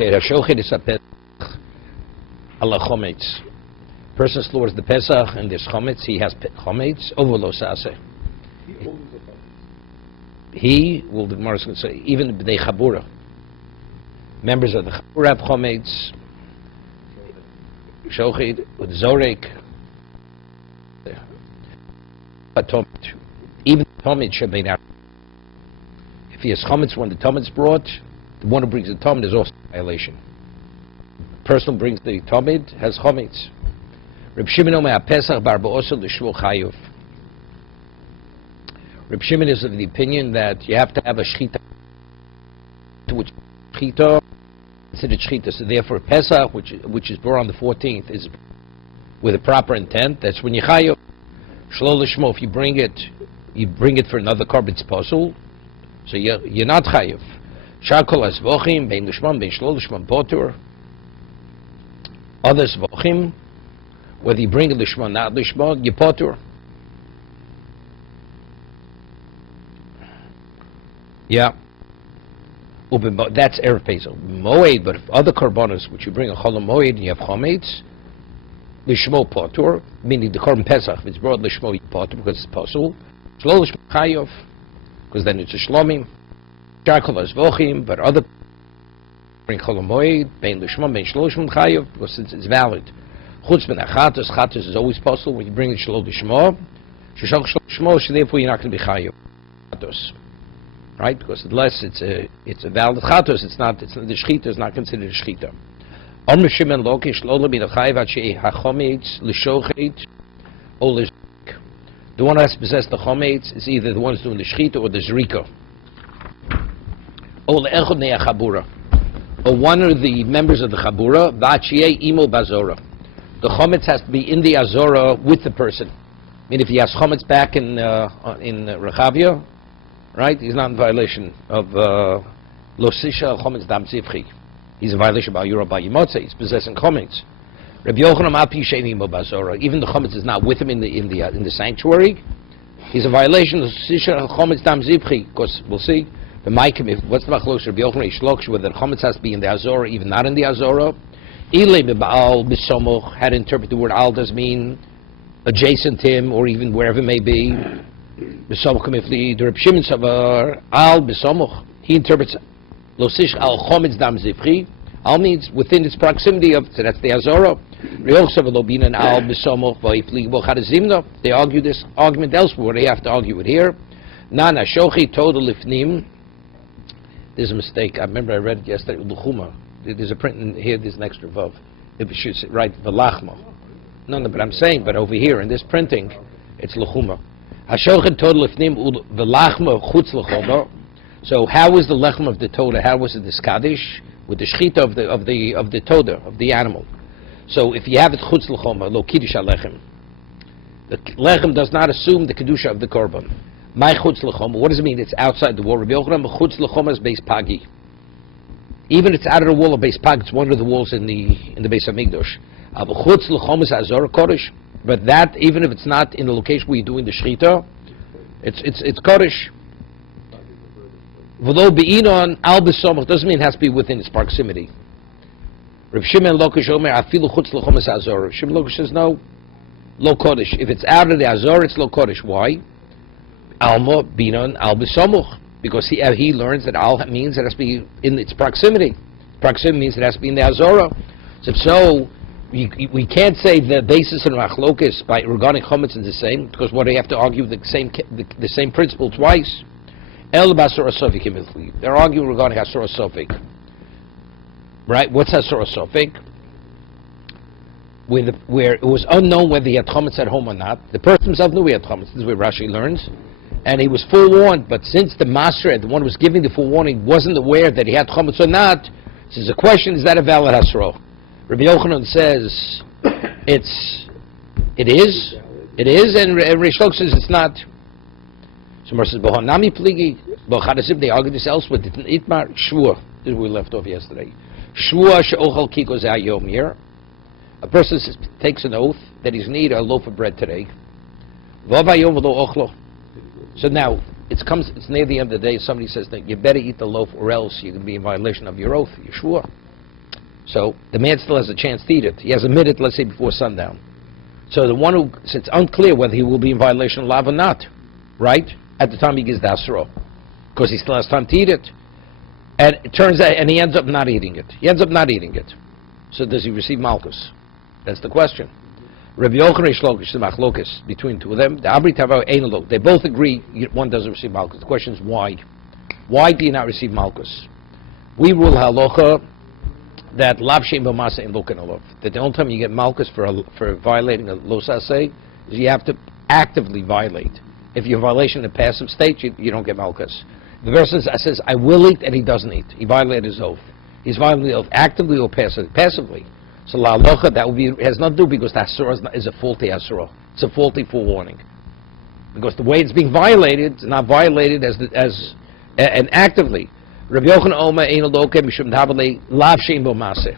Okay, Hashochet is a Pesach ala chometz. Person slaughters the Pesach and there's chometz. He has chometz over lo sase. He will. The Gemara is going to say even the Chabura. Members of the Chabura have chometz. Shochet with zorek. Even Talmud should be now. If he has chometz when the Talmud's brought, the one who brings the Talmud is also a violation. The person who brings the Talmud has chometz. Reb Shimon Omer Pesach bar ba'oso l'shvo chayuv. Reb Shimon is of the opinion that you have to have a shchita, which shchita considered shchita. So therefore, Pesach, which is brought on the 14th, is with a proper intent. That's when you chayuv. Shlo l'shmo, if you bring it for another korban, it's possible. So you're not chayiv. Shakol asvochim bein l'shmon bein shlo l'shmon potur. Other svochim, whether you bring it l'shmon not l'shmon, you potur. Yeah. That's erev Pesach. Moed, but if other korbanos which you bring a chol moed and you have chometz, l'shmo potur, meaning the korban Pesach, if it's brought l'shmo potur because it's possible. Shlo l'shmo chayiv, because then it's a shlomim. Shakol asvochim, but other bring chol moed, bein l'shmo, bein shlo l'shmo chayiv, because it's valid. Chutz ben achatos, chatos is always possible when you bring it shlo l'shmo. Sheshach shlo l'shmo, so therefore you're not going to be chayiv. Chatos. Right? Because unless it's a valid chatos, the shchita is not considered a shchita. The one who has to possess the chometz is either the one who's doing the shchita or the zrika. Or one of the members of the chabura. The chometz has to be in the azora with the person. I mean, if he has chometz back in Rechavia, right, he's not in violation of lo sisha chometz dam zivchi. He's in violation of Yura Bayimotze. He's possessing chometz. Rabbi Yochanan Api Sheni Mo Bazora. Even the chometz is not with him in the sanctuary. He's in violation of Sisha chometz dam zibchi. Because we'll see the Maikim. What's the machlosh Rabbi Yochanan Ishloch whether the chometz has to be in the Azora, even not in the Azora. Ile be'al b'somoch. How to interpret the word al does mean adjacent to him or even wherever it may be. B'somoch kamifli. The Rabbi Shimon Savar al b'somoch. He interprets lo sish al chometz dam zivchi. Al means within its proximity of, so that's the Azora. They argue this argument elsewhere. They have to argue it here. Nana shochi total lifnim. There's a mistake. I remember I read it yesterday. L'chuma. There's a print in here. There's an extra vav. If you should write v'lachma. No, but I'm saying, but over here in this printing, it's l'chuma. Hashochi total lifnim v'lachma chutz l'chuma. So how was the lechem of the Torah? How was it the skadish with the shchita of the Torah of the animal? So if you have it chutz l'choma lo kiddush alechem, the lechem does not assume the kedusha of the korban. My chutz l'choma, what does it mean? It's outside the wall. Rabbi Yochanan chutz l'choma is beis pagi. Even it's out of the wall of beis pagi. It's one of the walls in the Beis Hamikdash. Chutz l'choma is azor kodesh, but that even if it's not in the location where you're doing the shchita, it's kodesh. V'lo be'inon al b'somach doesn't mean it has to be within its proximity. Rav Shimon Lokish Omer afilu chutz l'chomas azor. Rav Shimon Lokish says no, lo kodesh. If it's out of the azor, it's lo kodesh. Why? Alma binon al b'somach, because he learns that al means it has to be in its proximity. Proximity means it has to be in the azora. So we can't say the basis of machlokes by regarding chometz is the same, because what they have to argue the same principle twice. El basura sofik. They're arguing regarding hasura sofik. Right? What's hasura sofik? Where it was unknown whether he had chometz at home or not. The person himself knew he had chometz. This is where Rashi learns, and he was forewarned. But since the master, the one who was giving the forewarning, wasn't aware that he had chometz or not, this is a question: is that a valid hasura? Rabbi Yochanan says it is, and Rish Lok says it's not. So Mar says, "Bohanami pligi, bochadasib." They argue this elsewhere. Itmar shvua. This is where we left off yesterday. Shvua she'ochal kiko zayom here. A person takes an oath that he's going to eat a loaf of bread today. Vavayom v'lo ochlo. So now it's near the end of the day. Somebody says that you better eat the loaf, or else you're going to be in violation of your oath, your shvua. So the man still has a chance to eat it. He has a minute, let's say, before sundown. So the one who, so it's unclear whether he will be in violation of law or not, right? At the time he gives the asura, because he still has time to eat it. And it turns out, and he ends up not eating it. He ends up not eating it. So does he receive malchus? That's the question. Rabbi Yochanan Shlokish, the machlokas between two of them, the Abri Tavo Einalok, they both agree one doesn't receive malchus. The question is why? Why do you not receive malchus? We rule halacha that lav shem b'masa in loken alov, that the only time you get malchus for violating a lo saseh is you have to actively violate. If you're in violation in a passive state, you don't get malchus. The verse says, I will eat, and he doesn't eat. He violated his oath. He's violated his oath actively or passively. So la halacha, that will be, has nothing to do because the asura is a faulty asura. It's a faulty forewarning. Because the way it's being violated is not violated and actively. Rabbi Yochanan Omer Einal Doke Mishum Davale Lav Shem Bo Maseh.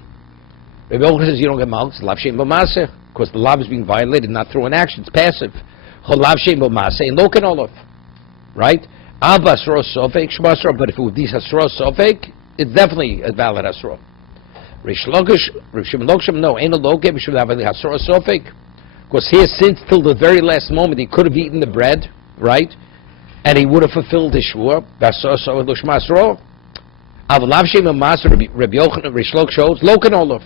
Rabbi Yochanan says you don't get malchus, Lav Shem Bo Maseh, because the lav is being violated, not through an action. It's passive. Chol Lav Shem Bo Maseh and Loken Olaf, right? Abba Asra Sofek Shmasra, but if it would be Asra Sofek, it's definitely a valid Asra. Rish Lokish, Rish Shimon Loksham, no, Einal Doke Mishum Davale Asra Sofek, because here since till the very last moment he could have eaten the bread, right? And he would have fulfilled his shvur. Basar so Lushmasra. Avlav Shem Master Rabbi Yochanan Rish Lok shows Loken Olaf.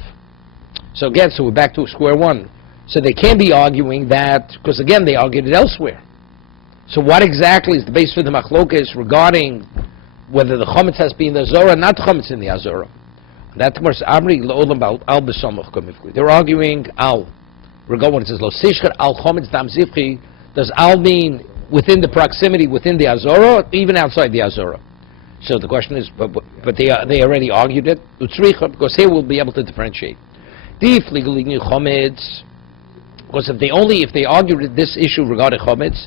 So again, so we're back to square one. So they can't be arguing that, because again, they argued it elsewhere. So what exactly is the base for the machlokes regarding whether the chometz has to be in the Azorah, not chometz in the Azorah? That was Amri L'olam Al B'Samach Komifkui. They're arguing Al. Regarding what it says, Lo Sishcher Al Chometz Dam Zivchi. Does Al mean within the proximity, within the Azorah, or even outside the Azorah? So the question is, but they already argued it, because here we'll be able to differentiate. Because if they argued this issue regarding chometz,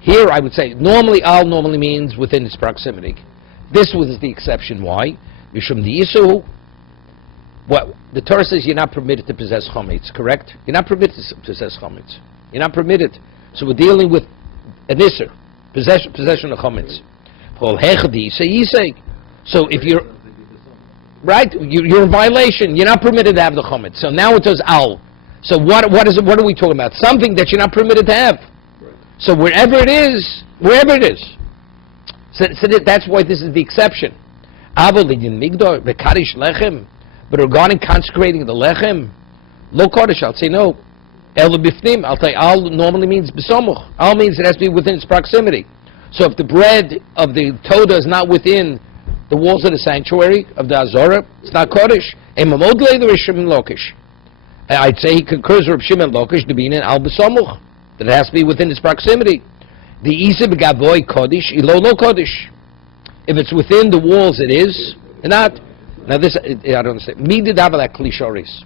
here I would say normally al normally means within its proximity. This was the exception. Why? Well, the Torah says you're not permitted to possess chometz. Correct? You're not permitted to possess chometz. You're not permitted. So we're dealing with an isser, possession of chometz. So if you're right, you're in violation. You're not permitted to have the chometz. So now it says al. So what is it? What are we talking about? Something that you're not permitted to have. So wherever it is. So that's why this is the exception. But regarding consecrating the lechem, lo kodesh, I'll say no. El bifnim, I'll tell you, al normally means besomuch. Al means it has to be within its proximity. So if the bread of the Toda is not within the walls of the sanctuary of the Azorah, it's not kodesh. Emamodle the Rish Shimon Lokish. I'd say he concurs with Shimon Lokish to be in al besomuch, that it has to be within its proximity. The isa begavoy kodesh, ilo lo kodesh. If it's within the walls, it is not. Now this I don't understand. Mididavah klishoris,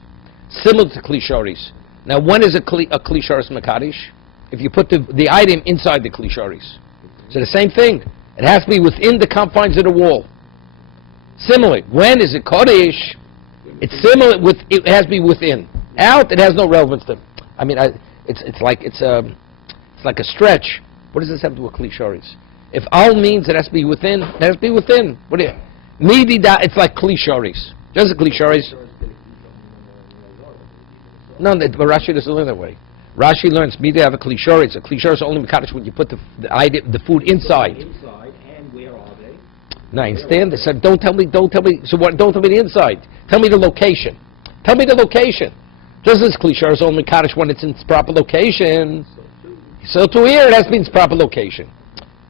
similar to klishoris. Now, when is a klisharis makadish? If you put the item inside the klisharis. So the same thing. It has to be within the confines of the wall. Similarly, when is it kodesh? It's similar. It has to be within. Out, it has no relevance to. I mean, it's like a stretch. What does this have to do with klisharis? If al means it has to be within, it has to be within. What do you? It's like klisharis. Just a klisharis. No, but Rashi doesn't learn that way. Rashi learns me to have a klishoris. A klishoris only mekadosh when you put the food inside. Inside, and where are they? No, I understand. They said, don't tell me. So what? Don't tell me the inside. Tell me the location. Tell me the location. Just as klishoris only mekadosh when it's in its proper location. So to here it has to be in its proper location.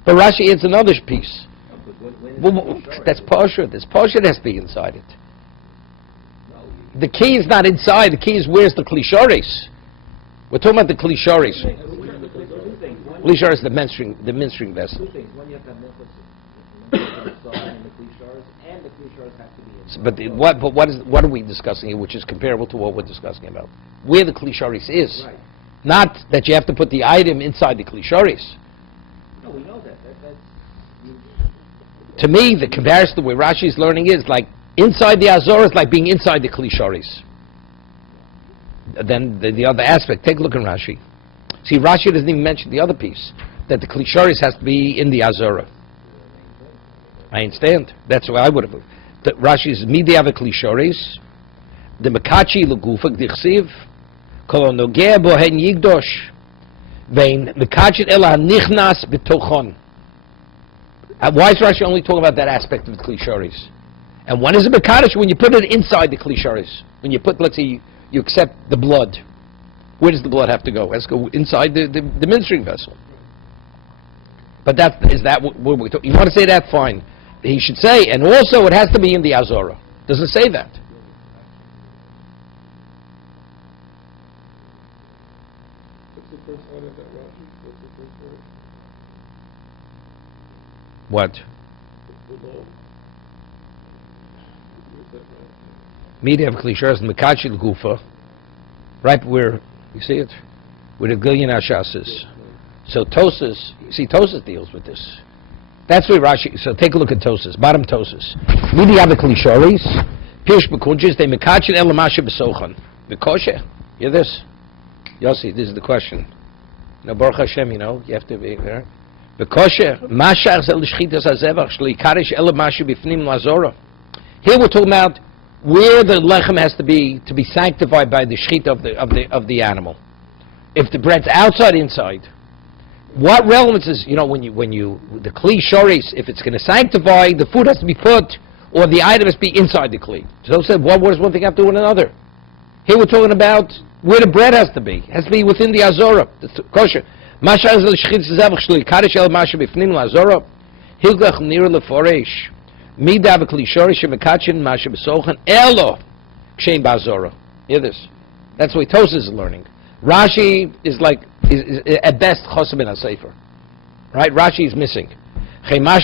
But Rashi adds another piece. That's parsha. This parsha has to be inside it. The key is not inside. The key is where's the klishoris. We're talking about the klishoris. Klishoris is the menstruing vessel. Two things. One, you have to have inside and the klishoris have to be inside. But what are we discussing here, which is comparable to what we're discussing about? Where the klishoris is, right. Not that you have to put the item inside the klishoris. No, we know that. To me, the comparison the way Rashi is learning is like inside the Azorah is like being inside the klishoris. Then the other aspect, take a look at Rashi. See, Rashi doesn't even mention the other piece, that the klishoris has to be in the Azorah. I understand. That's what I would have. The Rashi's midiava klishoris, the mekachi legufa gdichsiv, kolonogea bohen yigdosh, vein mekachit ela nichnas betochon. Why is Rashi only talking about that aspect of the klishoris? And when is it mekadosh? When you put it inside the klishoris. When you put, let's say, you accept the blood. Where does the blood have to go? It has to go inside the ministering vessel. But is that what we talk? You want to say that? Fine. He should say, and also it has to be in the Azorah. Does it say that? What's the first line of that Rashi? What's the first word? What? Below. Where's that Rashi? Media of Klisharas and Mekachi Gufa. Right where, you see it? Where the Gillian Ashas is. So Tosas, see, Tosas deals with this. That's where Rashi, so take a look at Tosas, bottom Tosas. Midi have the Klishoris, Pirsh Bekunjis, they Mekachin Elamasha Besochan. Bekoshe? Hear this? Yossi, this is the question. No, Baruch Hashem, you know, you have to be there. Bekoshe, Mashach Zel Shchitas HaZevach, Shlikarish Elamasha Bifnim Lazora. Here we're talking about where the lechem has to be sanctified by the shchita of the animal. If the bread's outside, inside. What relevance is, when you the kli shoris, if it's going to sanctify, the food has to be put, or the item has to be inside the kli. So said, what does one thing have to do with another? Here we're talking about where the bread has to be. It has to be within the azora, the kosher. Masha az l'shchit zevach shli karish el masha b'fnim l'azora. Hilgach nir leforesh. Mida v'kli shoris shemekachin masha b'sochan elo kshein ba'azora. Hear this. That's what Tosas is learning. Rashi is at best chosim in a sefer, right? Rashi is missing. You need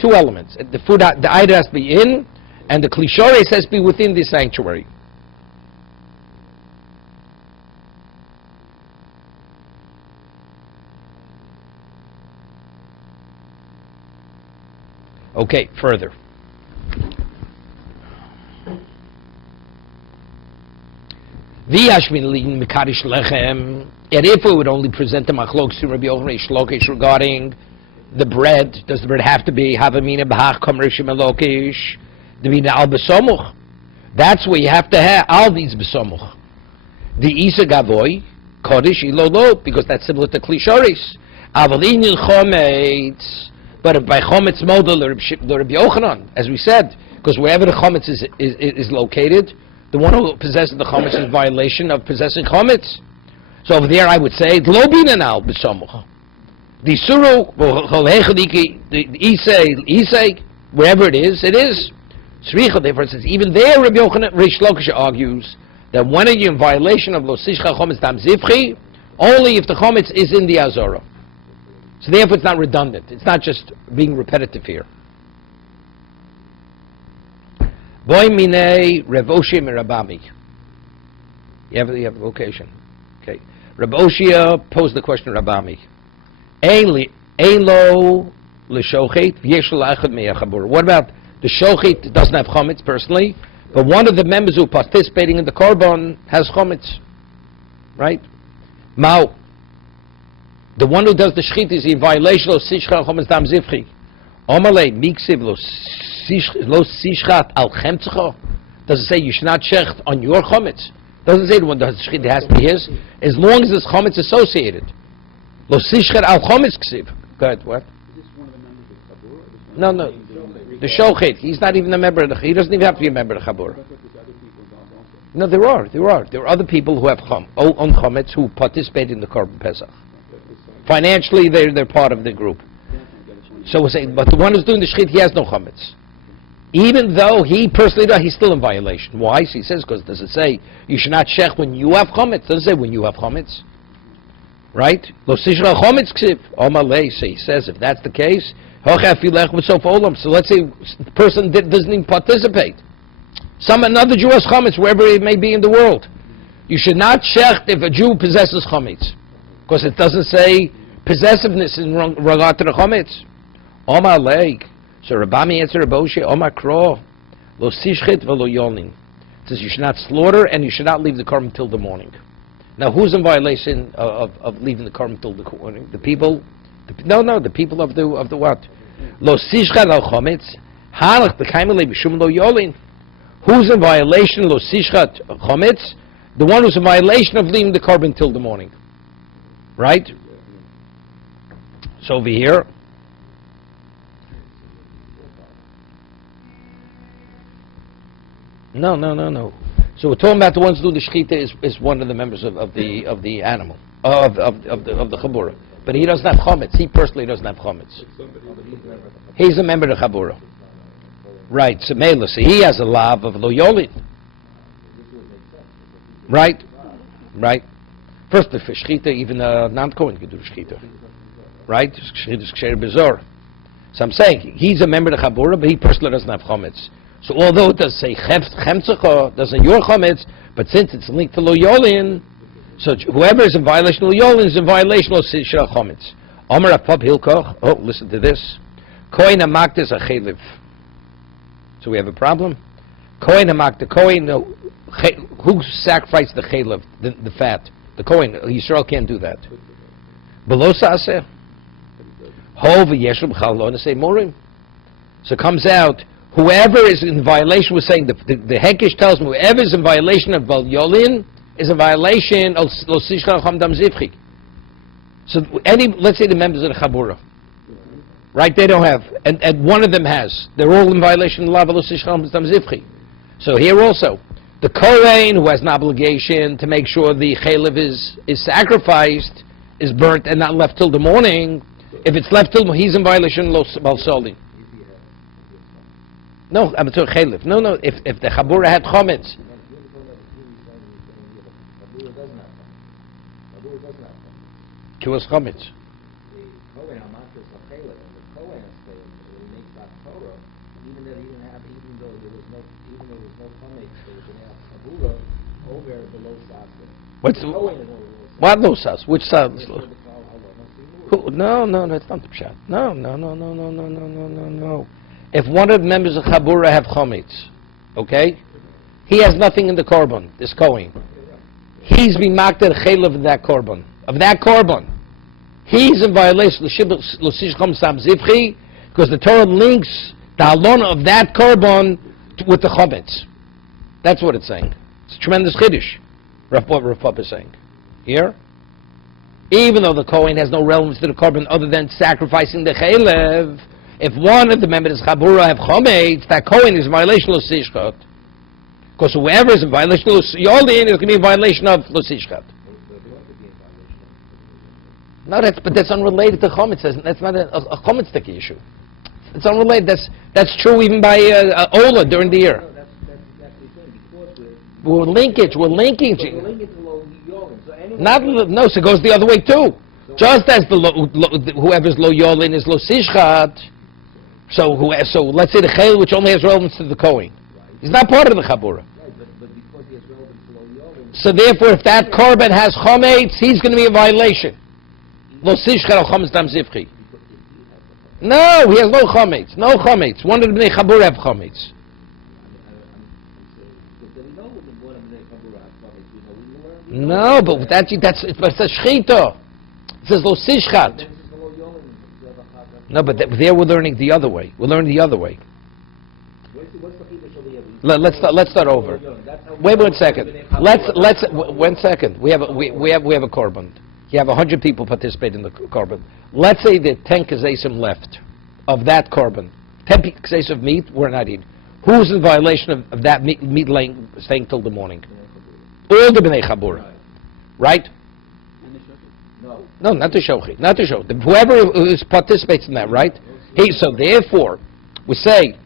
two elements. The food, the item has to be in, and the klishores has to be within the sanctuary. Okay, further. And if we would only present the machlokes to Rabbi Yochanan regarding the bread, does the bread have to be havamina b'hach kamrishim elokish, the mina al besomuch? That's where you have to have all these besomuch. The isa gavoy kodesh ilolo, because that's similar to klishoris. Avalin il chometz, but by chometz model the Rabbi Yochanan, as we said, because wherever the chometz is located, the one who possesses the chometz is in violation of possessing chometz. So over there I would say, lo binanal b'somuch. The suru, the isay, wherever it is, it is. Sricha, therefore, says, even there Rabbi Yochanan Reish Lakish argues that when are you in violation of lo sishcha chometz tam zivchi, only if the chometz is in the azora. So therefore it's not redundant. It's not just being repetitive here. Boy mine Rav Oshia Mirabami. You have the vocation. Okay. Rav Oshia posed the question to Rabami. Ein lo l'shochet v'yesh l'achad me'achabur. What about the shochet doesn't have chometz personally, but one of the members who are participating in the korban has chometz, right? Mao. The one who does the shchit is in violation of sishcha chometz dam zivchi. Omalei miksiv lo sishchat al chemtzecha. Does it say you should not shecht on your chometz? Doesn't say the one that does the shchit has to be his, as long as there's chometz associated. Lo sishchat al chometz ksiv. Go ahead, what? Is this one of the members of the Chabur? No. The shochet. He's not even a member of the. He doesn't even have to be a member of the Chabur. No, there are. There are other people who have own chometz who participate in the korban pesach. Financially, they're part of the group. So we're saying, but the one who's doing the shchit, he has no chometz. Even though he personally does, he's still in violation. Why? So he says, because does it say you should not shech when you have chometz? Does it say when you have chometz? Right? Lo sishra chometz ksiv. Omalei. So he says, if that's the case, so let's say the person doesn't even participate. Another Jew has chometz wherever it may be in the world. You should not shecht if a Jew possesses chometz, because it doesn't say possessiveness in regard to the chometz. Omar leik. So Rabami answered Raboshi, Omar kro, lo sishchit v'lo yonin. It says you should not slaughter and you should not leave the korban till the morning. Now, who's in violation of leaving the korban till the morning? The people? The people of the what? Lo sishchat al chometz, halach b'kaimele b'shum lo yolin. Who's in violation? Lo sishchat chometz, the one who's in violation of leaving the korban till the morning. Right? So over here, no. So we're talking about the ones who do the shechita is one of the members of the animal of the chabura, but he doesn't have chometz. He personally doesn't have chometz. He's a member of the chabura, right? So mela, so he has a lav of lo yolin, right? First, the shechita, even a non-kohen can do shechita, right? Shechita is ksher bezor. So I'm saying he's a member of the chabura, but he personally doesn't have chometz. So although it does say chemtzecha, doesn't say your chometz, but since it's linked to lo yolin, so whoever is in violation of lo yolin is in violation of shel chometz. Omer apop hilkoch. Oh, listen to this. Kohen hamaktis a chaylev. So we have a problem. Kohen hamaktis. Kohen, who sacrificed the chaylev, the fat? The Kohen. Yisrael can't do that. Below saseh. Hov yeshub chalon say morim. So it comes out. Whoever is in violation, we're saying the Hekesh tells me whoever is in violation of Bal Yolin is in violation of Lo Sishcha Chamdam Zivchi. So let's say the members of the Chabura, right? They don't have, and one of them has. They're all in violation of Lo Sishcha Chamdam Zivchi. So here also, the Kohen who has an obligation to make sure the Chalev is sacrificed, is burnt and not left till the morning. If it's left till he's in violation of Lo Bal Solin. No, I'm talking chaylev. No. If the chabura had chometz, kiwas chometz. What lo sas? Which sas? No, that's not the pshat. No. If one of the members of Chabura have chometz, okay, he has nothing in the korban, this Kohen. He's being marked at chaylev of that korban. He's in violation of l'shishcham sam zivchi, because the Torah links the halona of that korban with the chometz. That's what it's saying. It's a tremendous chiddush. What Rav Papa is saying here. Even though the Kohen has no relevance to the korban other than sacrificing the chaylev, if one of the members of Chabura have chometz, that Kohen is in violation of Lo because whoever is in violation of Yolin is going to be in violation of Lo Sishchat. No, that's unrelated to chometz. That's not a chometz-tiki issue. It's unrelated. That's true even by Ola during the year. We're linking. So it goes the other way too. Just as whoever's Lo Yolin is Lo Sishchat. So let's say the chayil which only has relevance to the Kohen. He's not part of the Chabura. But because he has relevance to Lo Yolin. So therefore, if that korban has chometz, he's going to be in violation. Lo sishcha al chometz dam zivchi. No, he has no chometz. One of the bnei Chabura have chometz. No, but that's a shechita. It says lo sishchat. No, but there we're learning the other way. Let's start over. Wait 1 second. Let's 1 second. We have a korban. You have 100 people participate in the korban. Let's say there are 10 kazesim left of that korban. 10 kazesim of meat we're not eating. Who's in violation of that meat staying till the morning? All the bnei Chabura, right? No, not the shochi. Whoever participates in that, right? So therefore, we say,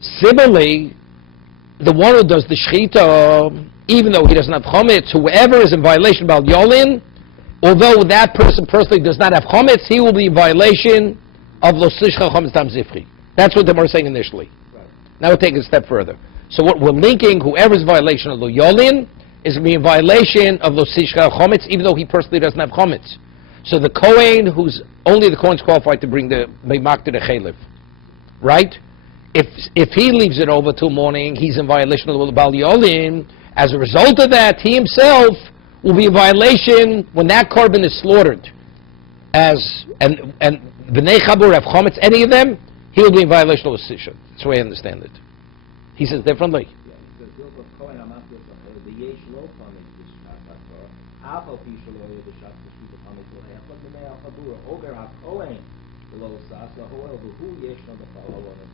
similarly, the one who does the shechita, even though he doesn't have chometz, whoever is in violation of Yolin, although that person personally does not have chometz, he will be in violation of lo sishcha chometz tam zifri. That's what they were saying initially. Right. Now we're taking it a step further. So what we're linking, whoever's in violation of lo Yolin is going to be in violation of lo sishcha chometz, even though he personally doesn't have chometz. So the Kohen, only the Kohen's qualified to bring the Beimak to the Chalev, right? If he leaves it over till morning, he's in violation of the Bal Yolin. As a result of that, he himself will be in violation when that korban is slaughtered. And B'nei Chabur have chometz, any of them, he will be in violation of the Sisha. That's the way I understand it. He says differently.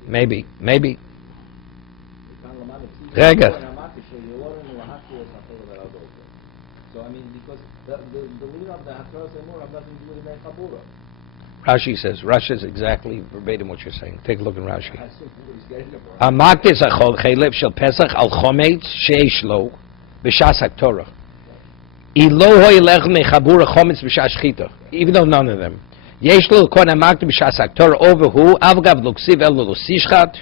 Maybe. Rega. So I mean, because the leader of the Hakaras Emor doesn't do it in a Chabura. Rashi says, Rashi is exactly verbatim what you're saying. Take a look in Rashi. I assume he's getting it. Amaktis achol chelev shel Pesach al chometz sheish lo b'shas haktorah. Ilo hoylech mechabura chometz b'shas shchita. Even though none of them. Yesh lo kon amakti b'shas haktorah over who avgav luksiv el lo sishchat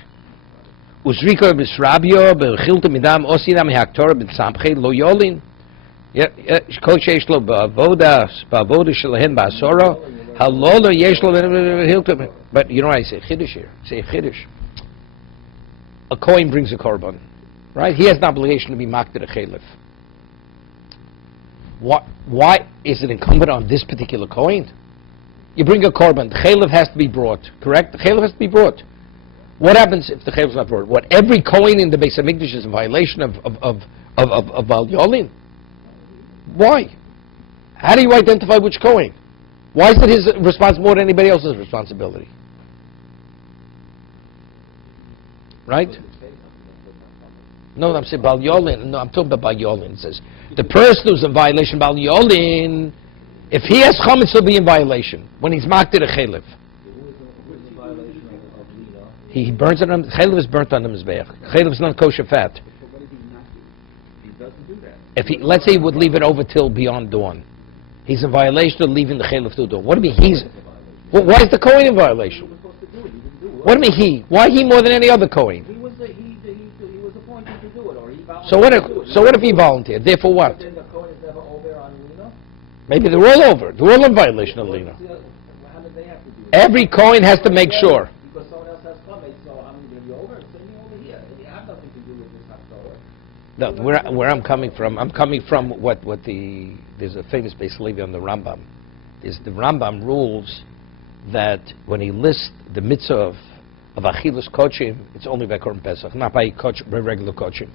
uzriko b'srabio b'chilta midam osinam haktorah b'tzamche lo yolin. Kol sheish lo ba'avoda shelahen ba'asora. Halolo yesh lo, but you know what I say chiddush here. Say chiddush. A kohen brings a korban, right? He has an obligation to be makted a chelif. Why is it incumbent on this particular kohen? You bring a korban, the chelif has to be brought, correct? The chelif has to be brought. What happens if the chelif is not brought? What, every kohen in the Beis Hamikdash is in violation of Val Yolin? Why? How do you identify which kohen? Why is it his responsibility more than anybody else's responsibility? Right? No, I'm saying Bal Yolin. No, I'm talking about Bal Yolin. It says the person who's in violation Bal Yolin, if he has chametz, he'll be in violation when he's makted a chelif. He burns it on chelif is burnt on the mizbeach. Chelif is not kosher fat. He doesn't do that. If he, let's say, he would leave it over till beyond dawn. He's in violation of leaving the chelif to dawn. What do you mean he's? Well, why is the kohen in violation? What do you mean he? Why he more than any other kohen? He was appointed to do it, or he volunteered. So what if he volunteered? Therefore what? Then the kohen is never over on Lino? Maybe they're all over. They're all in violation of Lino. How did they have to do it? Every kohen has to make sure. Because someone else has come, so I'm going to be over. Send me over here. I have nothing to do with this Haftorah. No, where I'm coming from what there's a famous Beis Levi on the Rambam. The Rambam rules that when he lists the mitzvah of Achilus Kochim, it's only by Korban Pesach, not by regular Kochim,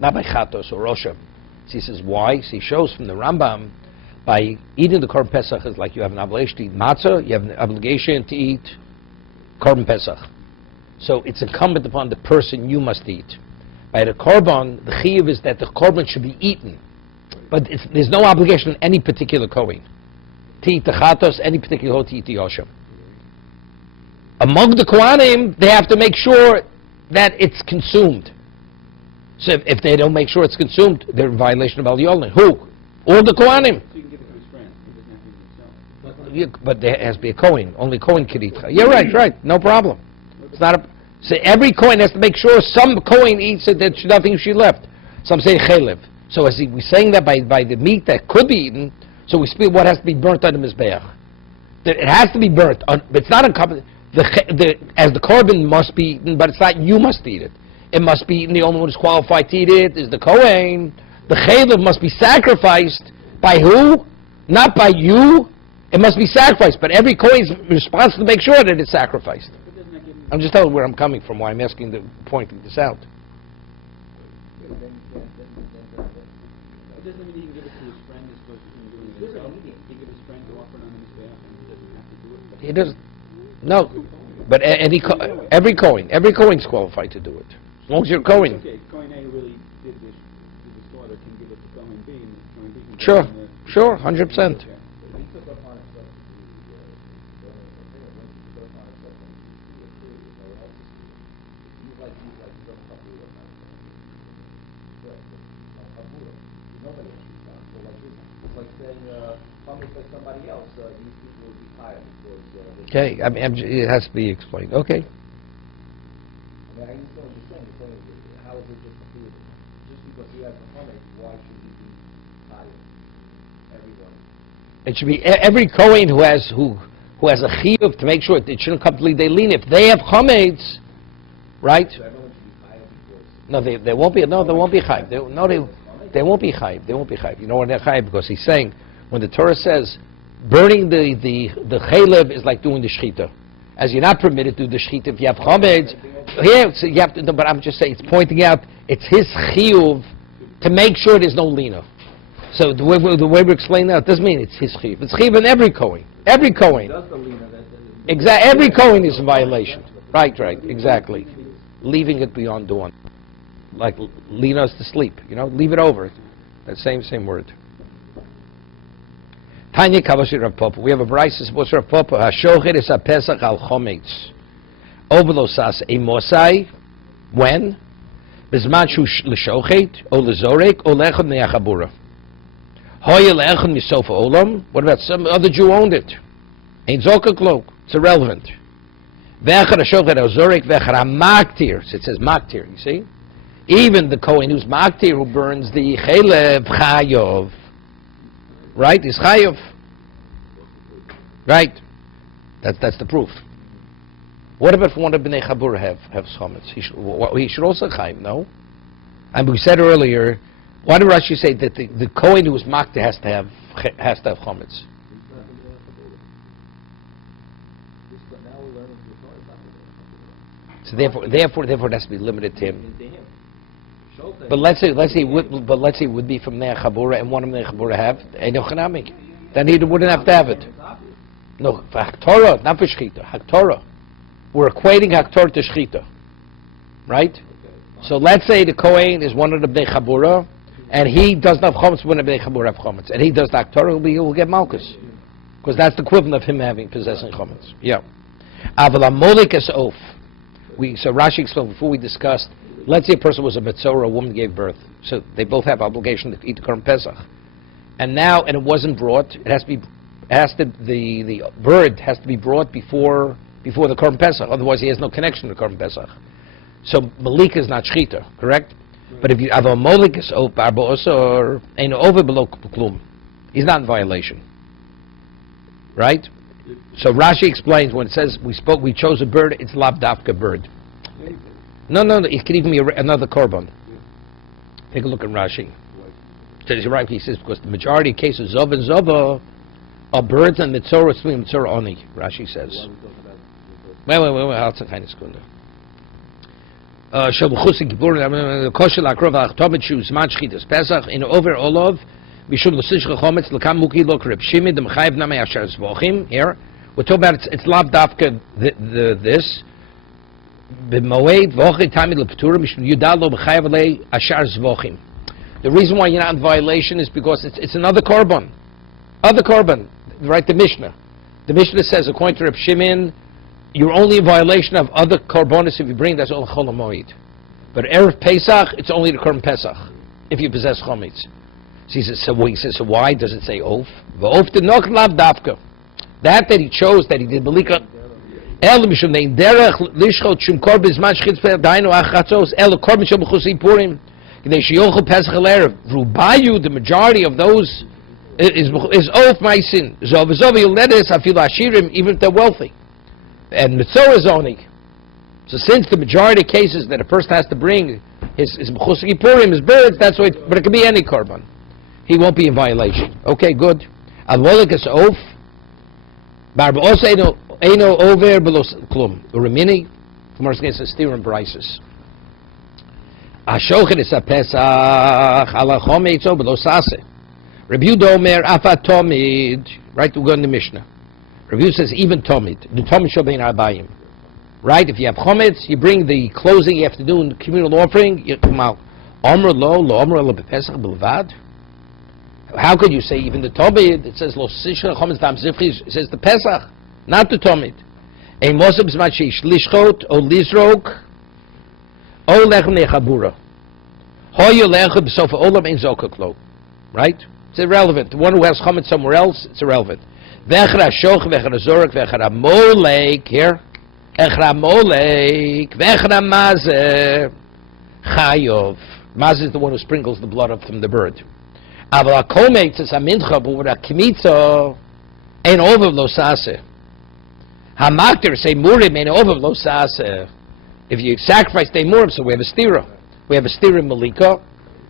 not by Chatos or Rosham. So he says why? So he shows from the Rambam by eating the Korban Pesach is like you have an obligation to eat matzah, you have an obligation to eat Korban Pesach. So it's incumbent upon the person you must eat. By the korban, the chiyuv is that the korban should be eaten, but there's no obligation on any particular kohen to eat the chatos, any particular kohen to eat the yosham. Among the kohanim, they have to make sure that it's consumed. So if they don't make sure it's consumed, they're in violation of Al Yolin. Who? All the kohanim. So you can give it to his friend. He doesn't have to eat himself. But there has to be a kohen. Only kohen can eat. Yeah, right. No problem. It's not a. So every kohen has to make sure some kohen eats it, there's nothing she left. Some say chelev. So as we're saying that by the meat that could be eaten, so we speak what has to be burnt on the mizbeach. It has to be burnt. It's not uncommon. As the korban must be eaten, but it's not you must eat it. It must be eaten. The only one who's qualified to eat it is the kohen. The chelev must be sacrificed by who? Not by you. It must be sacrificed. But every kohen is responsible to make sure that it's sacrificed. I'm just telling where I'm coming from, why I'm pointing this out. It doesn't mean he can give it to his friend as opposed to him doing it himself. He can give his friend to offer it on his behalf and he doesn't have to do it. He doesn't. No, but every Kohen's qualified to do it. As long as you're Kohen. Okay, Kohen A really did the slaughter can give it to Kohen B and Kohen B can Sure, give it to sure, 100%. Somebody else, these people will be fired because Okay, I mean, it has to be explained. Okay. I mean, I understand what you're saying. The point is, how is it just because he has a honey, why should he be fired? Everyone. It should be every Kohen who has a chiyuv to make sure it shouldn't completely lean. If they have chametz, right? So everyone should be fired because No, they won't be. No, there won't be chayiv. They won't be chayiv. They won't be chayiv. You know why they're chayiv? Because he's saying, when the Torah says, burning the chaylev is like doing the shechita. As you're not permitted to do the shechita if you have chametz. Here, so you have to, but I'm just saying, it's pointing out, it's his chiyuv to make sure there's no lina. So the way we explain that, it doesn't mean it's his chiyuv. It's chiyuv in every kohen. Every kohen. Exactly. Every kohen is a violation. Right, exactly. Leaving it beyond dawn. Like lean us to sleep, leave it over. That same word. Tanya Kavashi Rav Papa. We have a brayso supposed to Rav Papa. Hashochet is a pesach al chometz. Overlosas a mosai. When? Bizman shu l'shochet o l'zorek o lechad me'achabura. Hoya lechad misofa olam. What about some other Jew owned it? Ain't zoka cloak. It's irrelevant. V'echad hashochet o zorek v'echad ha-maktir. So it says maktir. You see? Even the Kohen who's maktir, who burns the chelev chayov, right, is chayov. Right. That's the proof. What about if one of bnei chabura have chometz? He should also chayiv, no? And we said earlier, why did Rashi say that the Kohen who is maktir has to have chometz? So therefore, it has to be limited to him. But let's say it would be from Nei Chabura and one of Nei Chabura have Eino Chanami. Then he wouldn't have to have it. No, for Haktorah, not for Shechita. Haktorah. We're equating Haktorah to Shechita. Right? So let's say the Kohen is one of the Bnei Chabura and he doesn't have Chometz when the Bnei Chabura have Chometz. And he does the Haktorah, he'll get Malkus. Because that's the equivalent of him possessing Chometz. Yeah. Aval HaMolik es Of. So Rashi explained before we discussed, let's say a person was a Metzora, a woman gave birth. So they both have obligation to eat the Korban Pesach. And it wasn't brought, the bird has to be brought before the Korban Pesach, otherwise he has no connection to Korban Pesach. So Malika is not Shechita, correct? But if you have a Molik is Op, Arba Osor, Ein Over Below Klum, he's not in violation. Right? So Rashi explains when it says we chose a bird, it's lav dafka bird. No, it could even be another korban. Take a look at Rashi. You're right, he says, because the majority of cases, Zov and Zova, are birds and Mitzorah, Tzmi, Mitzorah Oni, Rashi says. Wait, I'll say kind of skunda. Shabchusi Kippur, Koshel Akrov, Achtomet Shu, Zman Shchitas Pesach, in over Olov, Mishum L'Sish Chometz, L'Kam Muki Lok Reb Shimid, Dem Chayiv Namei Asher Zvochim, here. We're talking about it's lav dafka this. The reason why you're not in violation is because it's another korban. Other korban, right? The Mishnah says, according to Reb Shimon, you're only in violation of other korbanos if you bring that's all chol hamoed. But erev Pesach, it's only the korban Pesach if you possess chometz. So he says, so why does it say of? V'of the nok lav dafka. That he chose, that he did Malika. The majority of those is oath my sin. You'll let us, I feel ashirim, even if they're wealthy. And Mitzvah is only. So since the majority of cases that a person has to bring his Purim, his birds, that's why, but it can be any korban. He won't be in violation. Okay, good. Al-Molik is oath. Barba also Eino over below klum. Urimini, Gemara says steer and brises. Ashochet is a pesach ala chometz below sase. Review domer afat tomid. Right, we go in the Mishnah. Review says even tomid. The tomid shall be in arbayim. Right, if you have chometz, you bring the closing you have to do in the communal offering. You come out. Omer lo omer lo bepesach belvad. How could you say even the tomid? It says lo sishra chometz tam zifri. It says the pesach. Not the Tomid. A Moseb Zmachish Lishchot O Lizrok O Lechem Nechabura Hoyo Lechem Sofa Olam in Zokaklo. Right? It's irrelevant. The one who has Chomet somewhere else, it's irrelevant. Vechra Shoch, Vechra Zorek, Vechra Molek, here. Echra Molek, Vechra Mazeh Chayov. Mazeh is the one who sprinkles the blood from the bird. Aval HaKometz is a Mincha, but with a Kimitzo, Ein Over Lo Saseh. Hamakter say murim and over lo sase. If you sacrifice they murim, so we have a stira. We have a stira malika.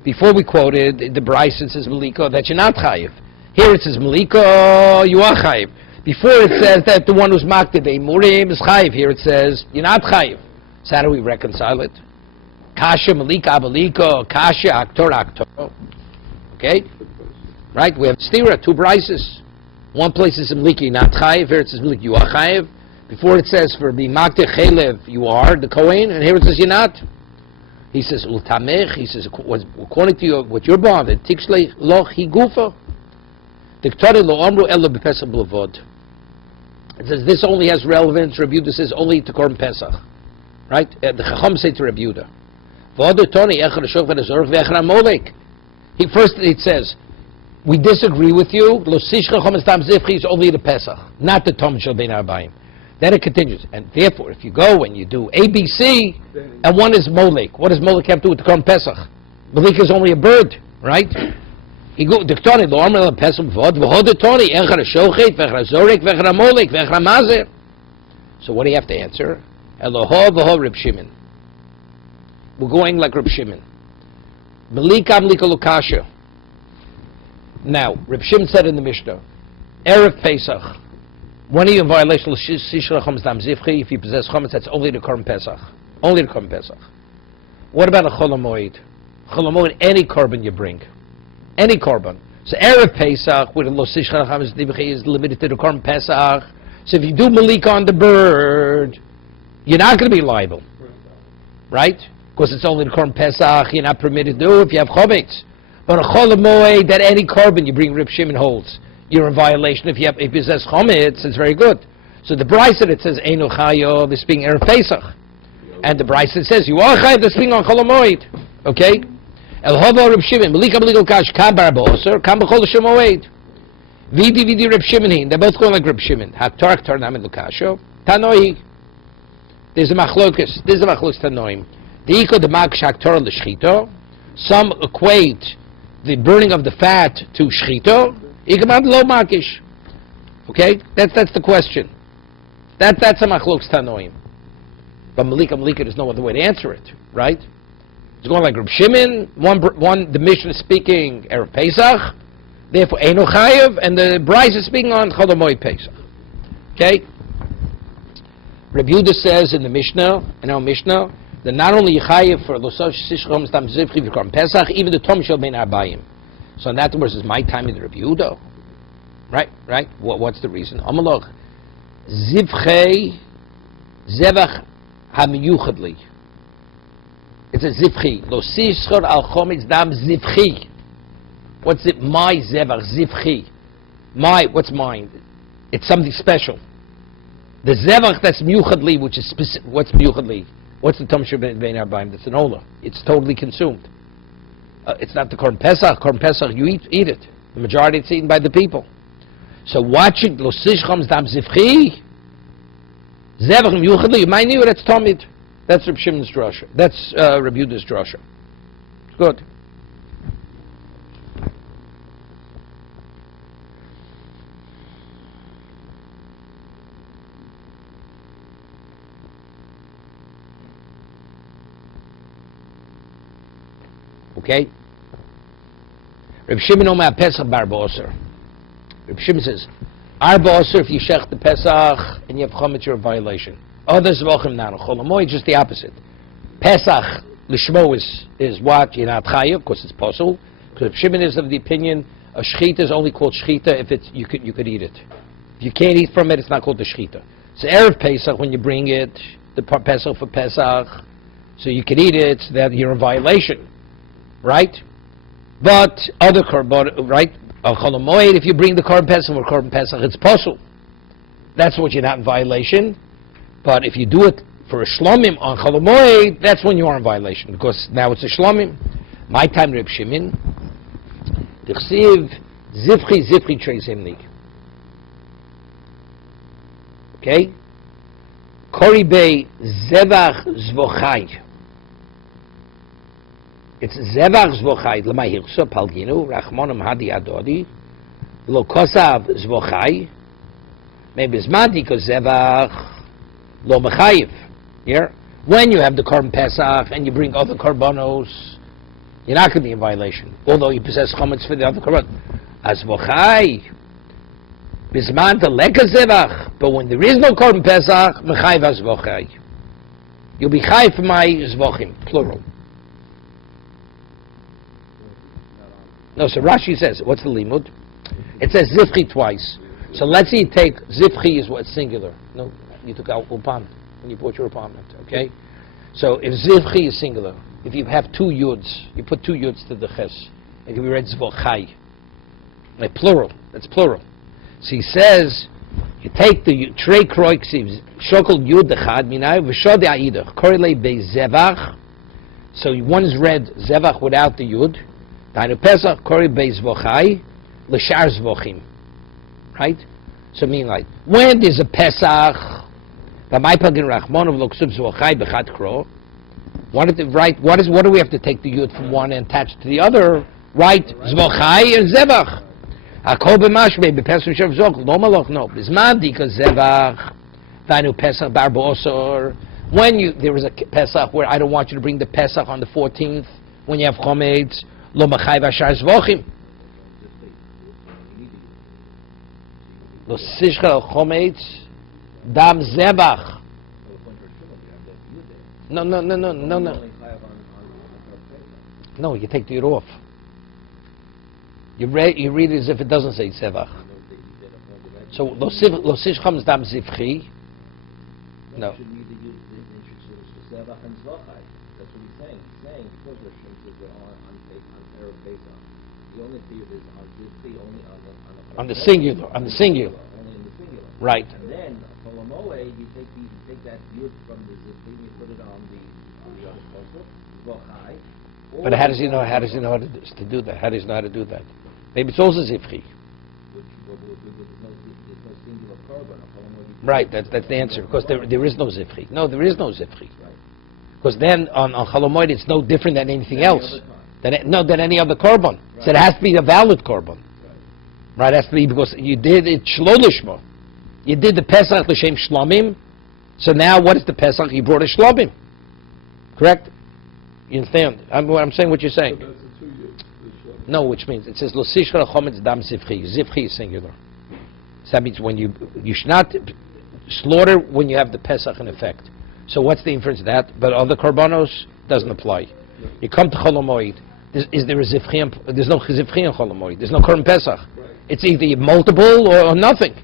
Before we quoted the Bryce, it says Maliko that you're not chayiv. Here it says Maliko, you are chayiv. Before it says that the one who's makted a murim is chayiv. Here it says you're not chayiv. So how do we reconcile it? Kasha Malika Maliko, Kasha Aktor. Okay, right? We have stira, two Bryces. One place is Maliki, not chayiv. Here it says Maliki, you are chayiv. Before it says for being makted chelev, you are the kohen, and here it says you're not. He says ultamech. He says according to what you're bothered, tikshlei loch higufa. Diktari lo amru elo b'pesach b'lavod. It says this only has relevance. Rabbi Yehuda says only to Korban Pesach, right? The Chacham say to Rabbi Yehuda. He first it says we disagree with you. Lo sishcha chometz tam zivchi is only the Pesach, not the Tom shel bein arbaim. Then it continues, and therefore, if you go and you do A, B, C, and one is molek, what does molek have to do with the Korban Pesach? Molek is only a bird, right? He go diktoni lo amar pesach v'od v'hodetoni echad shochet v'echad zorek v'echad molek v'echad mazer. So what do you have to answer? Eloho v'ho Reb Shimon. We're going like Reb Shimon. Melika melika lukasha. Now, Reb Shimon said in the Mishnah, Erev Pesach. When are you in violation of Shishra Chometz Dam Zivchi? If you possess Chometz, that's only the Korban Pesach. Only the Korban Pesach. What about a Chol HaMoed? Chol HaMoed, any Korban you bring. Any Korban. So Erev Pesach, with the Lo Shishra Chometz Zivchi, is limited to the Korban Pesach. So if you do Malika on the bird, you're not going to be liable. Right? Because it's only the Korban Pesach, you're not permitted to do if you have Chometz. But a Chol HaMoed, that any Korban you bring, Reb Shimon holds. You're in violation if you possess chometz. It's very good. So the Bryce that it says Einu Chayav is being Erev Pesach, and the Bryce that says you are Chayav is being on Chol HaMoed. Okay. El Hava Reb Shimon Malika Maliko Kash Kam Bar Ba'oser Kam B'Chol Shemoed Vidi Reb Shimon. They're both going like Reb Shimon. Haktar Haktar Named Lukasho Tanoi. There's a machlokes. There's a machlokes Tanoim. The Iko the Mag Shaktor L'Shchito. Some equate the burning of the fat to Shchito. Okay, that's the question. That's a machlokes tanoim. But Malika, there's no other way to answer it, right? It's going like Reb Shimon. One, the Mishnah is speaking Erev Pesach, therefore Eino Chayev, and the Bryce is speaking on Chol HaMoed Pesach. Okay. Rabbi Yehuda says in the Mishnah, that not only Chayev for Losav Shishchom Stam Zivchi v'Korban Pesach, even the Tom Shel Bein Arbaim. So in that words, is my time in the Rabbi Yehuda. Right? What's the reason? Amalach Zivchei Zevach HaMiyuchadli. It's a Zivchi. Lo Sishchor Al Chometz Dam Zivchi. What's it? My Zevach Zivchi. What's mine? It's something special. The Zevach that's Miyuchadli, which is specific. What's Miyuchadli? What's the Tom Shel Bein Arbaim? That's an Ola. It's totally consumed. It's not the Korban Pesach. Korban Pesach, you eat it. The majority it's eaten by the people. So watching Lo Sishchom Dam Zivchi, Zevach Miyuchadli, you might know that's Talmud. That's Reb Shimon's drasha. That's Reb Yehuda's drasha. Good. Okay? Reb Shimon Omer Pesach Bar Ba'oser. Reb Shimon says, Arba Oser, if you shech the Pesach and you have chometz, you're a violation. Others V'ochem Nano. Chol HaMoed, just the opposite. Pesach, Lishmo is what? You're not chayav, because it's possible. Because Reb Shimon is of the opinion, a shechita is only called shechita if it's, you could eat it. If you can't eat from it, it's not called the shechita. So Erev Pesach, when you bring it, the Pesach for Pesach, so you can eat it, that you're in violation. Right? But other korban, right? Chol HaMoed, if you bring the Korban Pesach or Korban Pesach, it's possible. That's what you're not in violation. But if you do it for a shlomim on Chol HaMoed, that's when you are in violation, because now it's a shlomim. My time, Reb Shimon, Dichsiv Zivchi Treis Himlik. Okay? Kori Bey Zevach Zvochai. It's Zevach Zvochai, L'may Hirso Palginu, Rachmonim Hadi Adodi, Lo Kosav Zvochai, maybe Zmadi, because Zevach Lo Mechayiv. Yeah? When you have the Korban Pesach and you bring other korbanos, You're not going to be in violation, although you possess chametz for the other korban. As vochai, bisman teleka zevach, but when there is no korban pesach, mechayv as vochai. You'll be chayv for my zvochim, plural. No, so Rashi says, what's the limud? It says zivchi twice. So let's say you take zivchi is what's singular. No, you took out upan when you bought your apartment. Okay, so if zivchi is singular, if you have two yuds, you put two yuds to the ches. It can be read zvochai. Like plural. That's plural. So he says, you take the trei kroiksiv shokol yud echad minay v'shod ha'idach korelei be'zevach. So one is read zevach without the yud. Dainu pesach korei be'zvochai l'shar zvochim. Right? So meaning like when there's a pesach, v'maypagin rachmonov l'ksub zvochai b'chad kro. What do we have to take the yud from one and attach to the other? Right? Zvochai and zevach. Akol b'mashmei b'pesach shav zok lo malach no bisman dika zevach v'anu pesach bar b'osor. When there was a pesach where I don't want you to bring the pesach on the 14th when you have chometz lo machai v'ashar zvochim lo sishcha chometz dam zevach. No. No, you take the yud off. You read it as if it doesn't say zevach. So lo sishcha is dam zivchi. No. That's what he's saying. He's saying because the shimshas are on Erev Pesach, the only period is on zivchi only on the singular. On the singular. Only in the singular. Right. And then Kolamoe, you take that yud from the zivchi and you put it on the other posuk, zvochai. But how does he know how to do that? How does he know how to do that? Maybe it's also zivchi. There's no singular korban. Right, that's the answer. Because there is no zivchi. No, there is no zivchi. Because then on Cholomoid it's no different than anything else. Than any other korban. Right. So it has to be a valid korban. Right, it has to be because you did it shlo lishma. You did the Pesach l'shem shlomim. So now what is the Pesach? You brought a shlomim. Correct? You understand? I'm saying what you're saying. So that's the 2 years. No, which means it says lo sishcha chometz dam zivchi. Zivchi is singular. So that means when you should not slaughter when you have the Pesach in effect. So what's the inference of that? But other korbanos doesn't apply. You come to Cholomoid. Is there a zivchi? There's no zivchi in Cholomoid. There's no korban Pesach. Right. It's either multiple or nothing.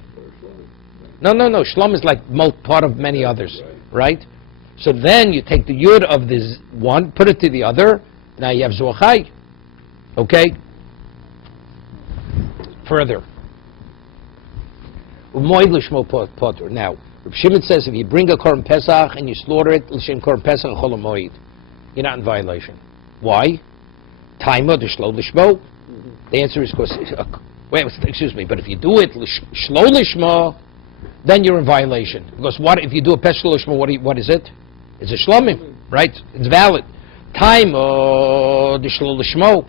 No. Shlom is like part of many others, right? So then you take the yud of this one, put it to the other. Now you have zochai. Okay. Further. Now, Reb Shimon says if you bring a korban pesach and you slaughter it, l'shem korban pesach chol hamoed, you're not in violation. Why? Taima d'shlo l'shmo. The answer is because excuse me. But if you do it shlo l'shmo, then you're in violation. Because what if you do a pesach l'shmo? What is it? It's a shlomim, right? It's valid. Taima d'shlo l'shmo.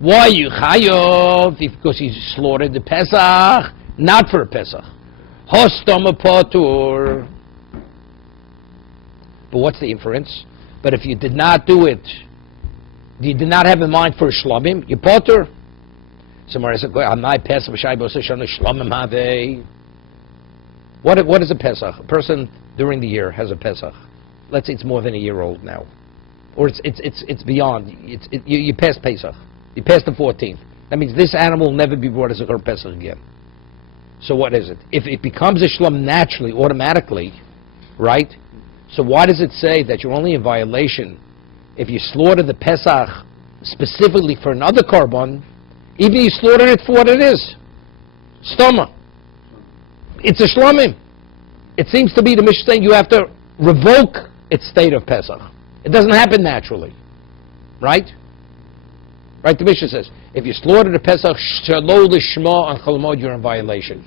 Why you chayov? Because he slaughtered the pesach, not for a pesach. Hostom patur. But what's the inference? But if you did not do it, you did not have in mind for a shlomim, you patur. Somewhere says, "I'm not pesach b'shai b'osashana shlomim havei." What is a pesach? A person during the year has a pesach. Let's say it's more than a year old now, or it's beyond. You passed Pesach. You passed the 14th. That means this animal will never be brought as a korban pesach again. So what is it? If it becomes a shlom naturally, automatically, right? So why does it say that you're only in violation if you slaughter the Pesach specifically for another korban, even if you slaughter it for what it is? Stoma. It's a shlomim. It seems to be the Mishnah saying you have to revoke its state of Pesach. It doesn't happen naturally. Right? Right, the Mishnah says, if you slaughter the Pesach, shlo l'shma on Cholomod, you're in violation.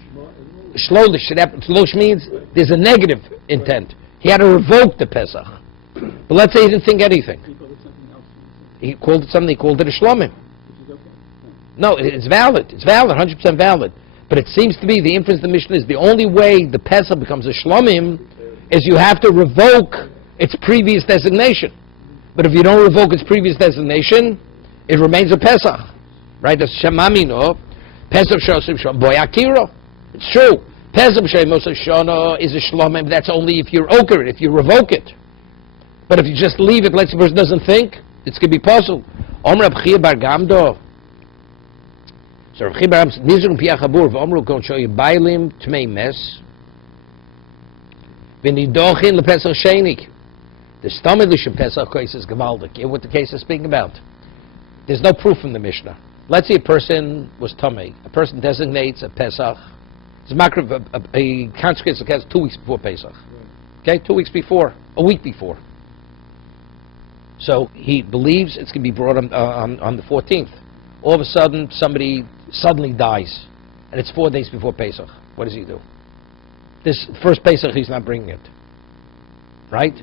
Shlo l'sh means there's a negative intent. He had to revoke the Pesach. But let's say he didn't think anything. He called it something, he called it a shlomim. No, it's valid. It's valid, 100% valid. But it seems to be the inference of the Mishnah is the only way the Pesach becomes a shlomim is you have to revoke its previous designation. But if you don't revoke its previous designation, it remains a Pesach, right? That's Shemamino, Pesach Shosim Shom Boyakiro. It's true. Pesach Shemos Shana is a Shlomim. That's only if you're oker, if you revoke it. But if you just leave it, let's the person doesn't think, it's going to be possible. Omer Abchia Bar Gamdo. So Rav Chia Bar Gamdo Nizrun Piachabur v'Omru Kon Shoy Bailim Tmei Mes V'Nidochin LePesach Shenik. The stomach of Pesach case is Gavaldik. You know what the case is speaking about? There's no proof from the Mishnah. Let's say a person was Tamei. A person designates a Pesach. It's a consecrates the Pesach 2 weeks before Pesach. Okay, 2 weeks before, a week before. So he believes it's going to be brought on the 14th. All of a sudden, somebody suddenly dies, and it's 4 days before Pesach. What does he do? This first Pesach, he's not bringing it. Right?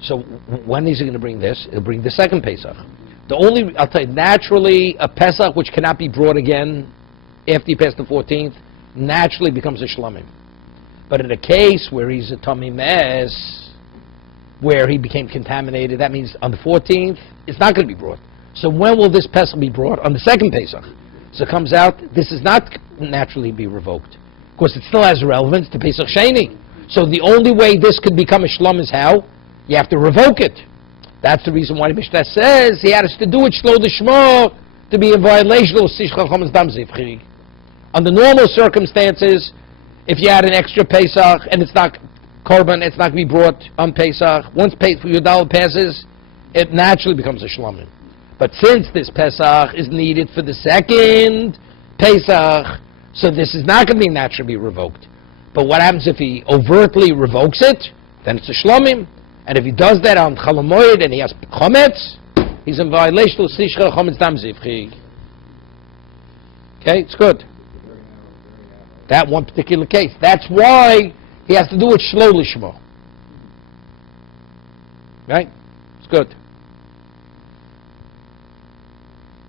So when is he going to bring this? He'll bring the second Pesach. I'll tell you, naturally, a Pesach which cannot be brought again after you pass the 14th, naturally becomes a Shlomim. But in a case where he's a Tomei Mes, where he became contaminated, that means on the 14th, it's not going to be brought. So when will this Pesach be brought? On the second Pesach. So it comes out, this is not naturally be revoked. Of course, it still has relevance to Pesach Sheni. So the only way this could become a Shlom is how? You have to revoke it. That's the reason why the Mishnah says he has to do it shlo d'shmo to be a violation of Sish Chacham's Dam Zivchig. Under normal circumstances, if you had an extra Pesach and it's not Korban, it's not going to be brought on Pesach. Once Yudal passes, it naturally becomes a Shlomim. But since this Pesach is needed for the second Pesach, so this is not going to be naturally revoked. But what happens if he overtly revokes it? Then it's a Shlomim. And if he does that on Chalamoid and he has Chometz, he's in violation of Sishcha Chometz Dam Zivchig. Okay, it's good. That one particular case. That's why he has to do it Shlo Lishmo. Right? It's good.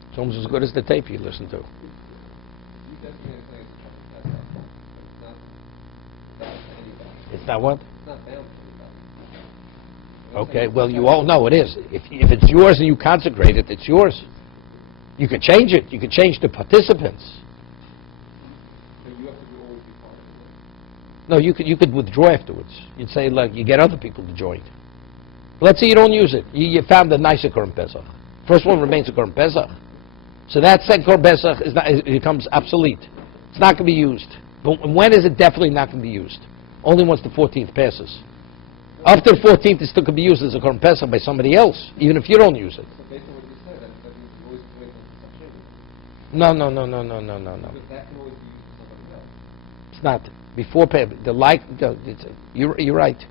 It's almost as good as the tape you listen to. It's not what? Okay, well, you all know it is. If it's yours and you consecrate it, it's yours. You can change it. You can change the participants. So you have to always be part of it. No, you could withdraw afterwards. You'd say, like, you get other people to join. Let's say you don't use it. You found a nicer Korban Pesach. First one remains a Korban Pesach. So that second Korban Pesach it becomes obsolete. It's not going to be used. But when is it definitely not going to be used? Only once the 14th passes. After the 14th, it still could be used as a Korban Pesach by somebody else, even if you don't use it. So based on what you said, that means you always wait until Pesach. No. Because that can always be used for somebody else. It's not. Before you're right.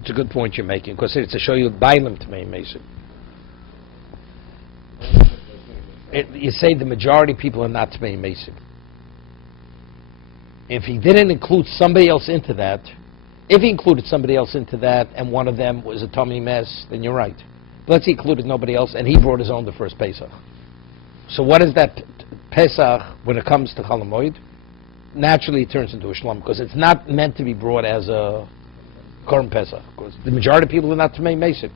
It's a good point you're making, because it's to show you Bailam to me, Mason. You say the majority of people are not Tmei Mesim. If he didn't include somebody else into that, if he included somebody else into that and one of them was a Tomei Mes, then you're right. But let's say he included nobody else and he brought his own the first Pesach. So what is that Pesach when it comes to Chol Hamoed? Naturally it turns into a Shlom, because it's not meant to be brought as a Korban Pesach. Because the majority of people are not Tmei Mesim.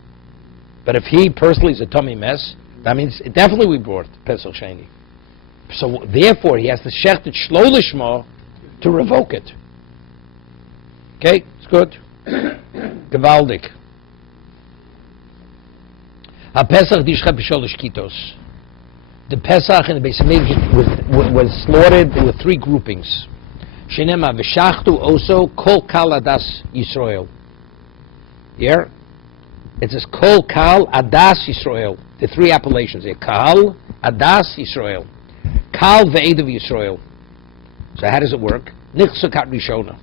But if he personally is a Tomei Mes, that means it definitely we brought Pesach Sheni. So therefore he has to shecht it shlo lishma to revoke it. Okay, it's good. Gewaldig. Ha-Pesach dishcha b'sholosh kitos. The Pesach in the Beis Hamikdash was slaughtered. There were 3 groupings. Shenema v'shachtu also kol kal adas Yisrael. Here, it says kol kal adas Yisrael. The 3 appellations here: Kal, Adas, Yisrael. Kal ve'edav Yisrael. So how does it work? Nichsakat Rishona.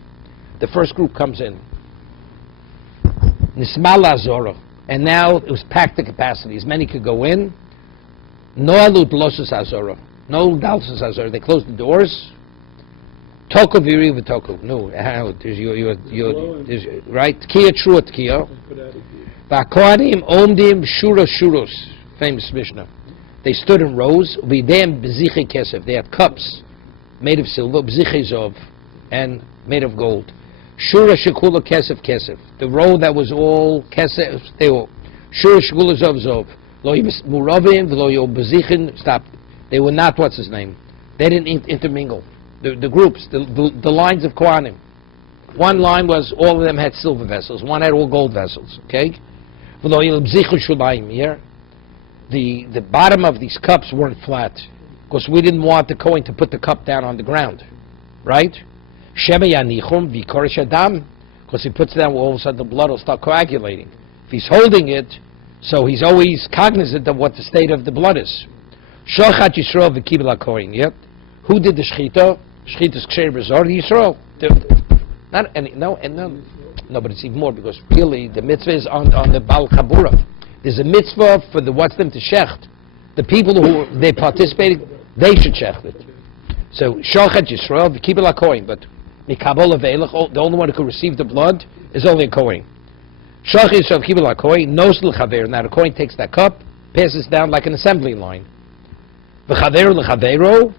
The first group comes in. Nismal Azora. And now it was packed to capacity. As many could go in. No alut losus Azora. No dalsus Azora. They closed the doors. Toko viri v'toko. No, there's right? Tkiya trua tkiya. V'akoadim omdim shuros. Famous Mishnah. They stood in rows. They had cups made of silver. and made of gold. Shura shekula kesef kesef. The row that was all kesef, they were shura shekula zov zov. Lo muravim v'lo yobazichin. Stop. They were not what's his name. They didn't intermingle. The groups, the lines of Kohanim. One line was all of them had silver vessels. One had all gold vessels. Okay. V'lo yobazichin shulayim. Here, the bottom of these cups weren't flat because we didn't want the Kohen to put the cup down on the ground, right? Shema yanichum v'korish adam, because he puts it down, all of a sudden the blood will start coagulating. If he's holding it, so he's always cognizant of what the state of the blood is. Shochat Yisrael v'kibel haKohen. Yep. Who did the shechita? Shechita's ksher b'zor Yisrael. Not any, no, but it's even more because really the mitzvah is on the Bal Chabura. There's a mitzvah for the what's them to shecht. The people who they participated, they should shecht it. So shochat Yisrael v'kibel haKohen, but mikabel avelach, the only one who could receive the blood is only a Kohen. Shochat Yisrael v'kibel haKohen nos l'chaver. Now the Kohen takes that cup, passes down like an assembly line. V'chaver l'chavero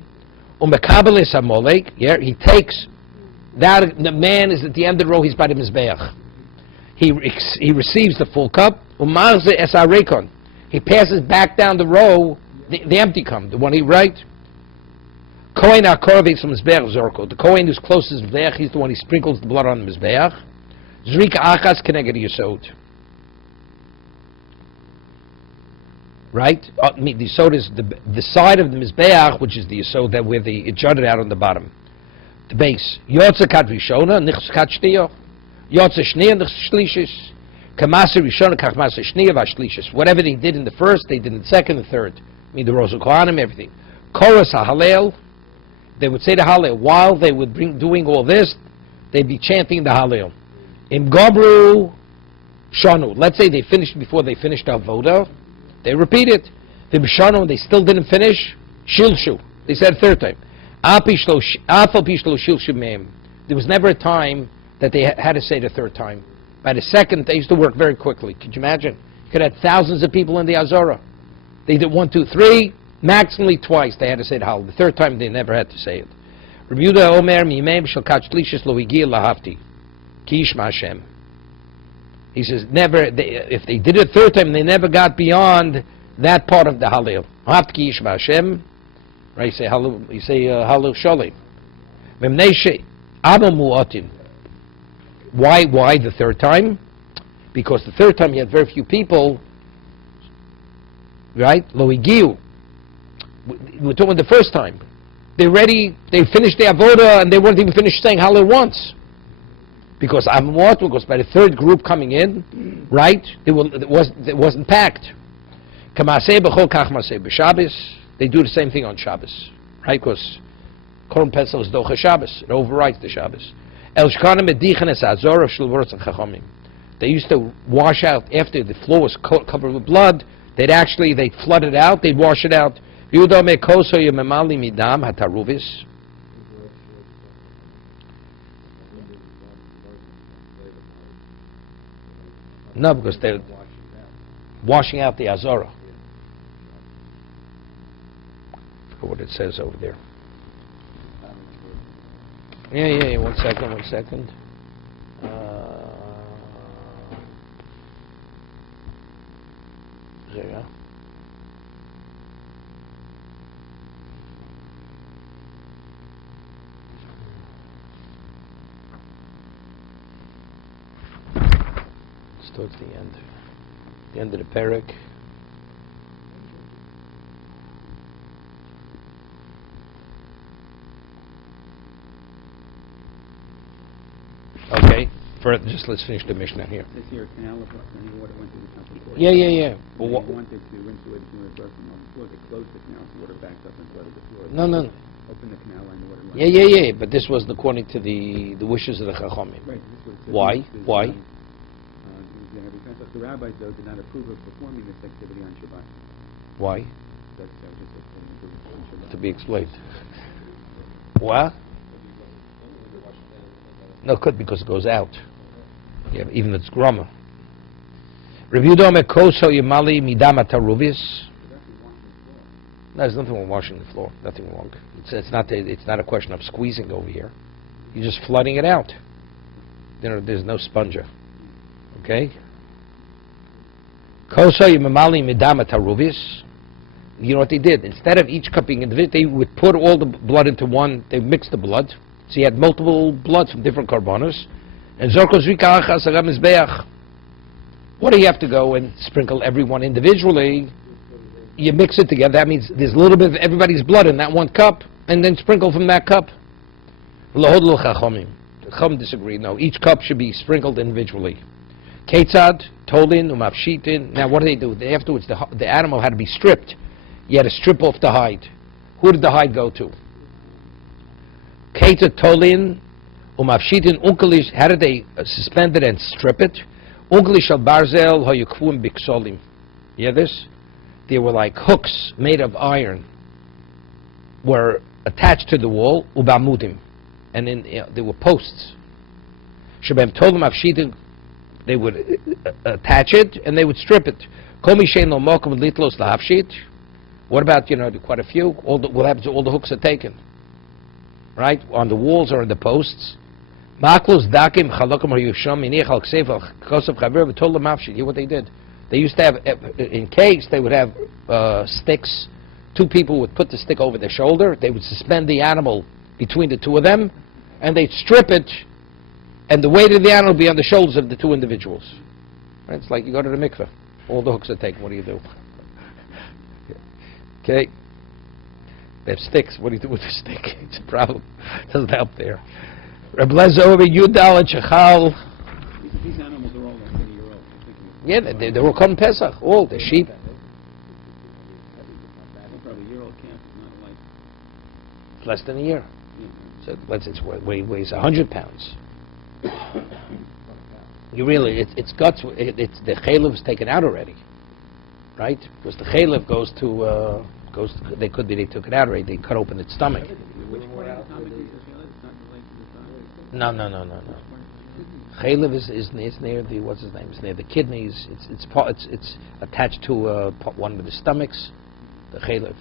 u'mekabel es hamolek. Yeah, he takes that. The man is at the end of the row. He's by the mizbeach. He receives the full cup. U'marze es harekon. He passes back down the row, the empty cup, the one he right. Kohen HaKorov from Mizbeach Zorko. The Kohen who's closest to Mizbeach, he's the one who sprinkles the blood on the Mizbeach. Zrika Achas Keneged Yisod. Right? The Yisod is the side of the Mizbeach, which is the Yisod that where it jutted out on the bottom. The base. Yotze Kat Rishona, Nichs Kat Shtiyah. Yotze Shniya, Nichs Shlishis. Kamasa Rishona, Kachmasa Shniya, Vashlishis. Whatever they did in the first, they did in the second and third. I mean, the Rosh Kohanim, everything. Koros HaHalel. They would say the Hallel. While they would doing all this, they'd be chanting the Hallel. Im Gobru Shanu. Let's say they finished before they finished Avoda. They repeat it. Vim Shanu, they still didn't finish. Shilshu. They said a third time. There was never a time that they had to say the third time. By the second, they used to work very quickly. Could you imagine? You could have thousands of people in the Azora. They did 1, 2, 3. Maximally twice they had to say the Hallel. The third time they never had to say it. Rabbi Yehuda Omer Mimei B'Shel Kat Shlishis Lo Higia Lahavti Ki Yishma Hashem. He says never. If they did it third time, they never got beyond that part of the Hallel. Lahavti Ki Yishma Hashem. Right? You say Hallel. You say Hallel Sholem. V'mnei Abo Mu'atim. Why the third time? Because the third time you had very few people. Right? Lo Higiu. We're talking the first time. They finished the avoda and they weren't even finished saying Hallel once. Because by the third group coming in, right, it wasn't packed. Kamaseh b'chol kach maseh b'Shabbos. They do the same thing on Shabbos, right? Because Korban Pesach is docha Shabbos. It overrides the Shabbos. El shkanim edichen es azor of shulvorot and chachamim. They used to wash out after the floor was covered with blood. They'd flood it out. They'd wash it out. Yehuda me koso yememali midam hataruvis. No, because they're washing out the Azora. I forget what it says over there. Yeah. 1 second. There. Towards the end of the parak. Okay, just let's finish the Mishnah here. This here, canal of any water went through the temple court. Yeah. But they wanted to rinse away the reverse from the floor. They closed the canal, so water backed up and flooded the floor. No. Open the canal line, the water line. Yeah. But this was according to the wishes of the Chachamim. Right. Why? The rabbis, though, did not approve of performing this activity on Shabbat. Why? That's just on To be explained. What? No, because it goes out. Yeah, even if it's grama. Review dome koso yemali midama taruvis. No, there's nothing wrong with washing the floor. Nothing wrong. It's not a question of squeezing over here. You're just flooding it out. There's no sponger. Okay? You know what they did? Instead of each cup being individual, they would put all the blood into one. They mixed the blood, so you had multiple bloods from different karbanos. And what do you have to go and sprinkle everyone individually? You mix it together. That means there's a little bit of everybody's blood in that one cup, and then sprinkle from that cup. The Chum disagree. No, each cup should be sprinkled individually. Ketzad, Tolin, Umafshitin. Now, what do? Afterwards, the animal had to be stripped. You had to strip off the hide. Who did the hide go to? Ketzad, Tolin, Umafshitin, Unkalish. How did they suspend it and strip it? Unkalish al Barzel, Hoyukvum Biksolim. You hear this? They were like hooks made of iron, were attached to the wall, Ubamudim. And then there were posts. Shabam told them Afshitin. They would attach it and they would strip it. What about, quite a few? What happens to all the hooks are taken? Right? On the walls or on the posts. Hear what they did. They used to have, in case, they would have sticks. Two people would put the stick over their shoulder. They would suspend the animal between the two of them, and they'd strip it, and the weight of the animal would be on the shoulders of the two individuals. Right? It's like you go to the mikveh. All the hooks are taken. What do you do? Okay? They have sticks. What do you do with the stick? It's a problem. It doesn't help there. Reb Lezer over Yudal and Shechal. These animals are all like 20 year old. Yeah, they were called Pesach. All the sheep. Probably a year-old calf is not like. It's less than a year. So it weighs 100 pounds. You really, it's guts. It's the chaylev is taken out already, right? Because the chaylev goes to they took it out already. They cut open its stomach. Which part of the commentaries is it? It's not related to the thyroid. No. Chaylev is near the what's his name? It's near the kidneys. It's attached to one of the stomachs. The chaylev.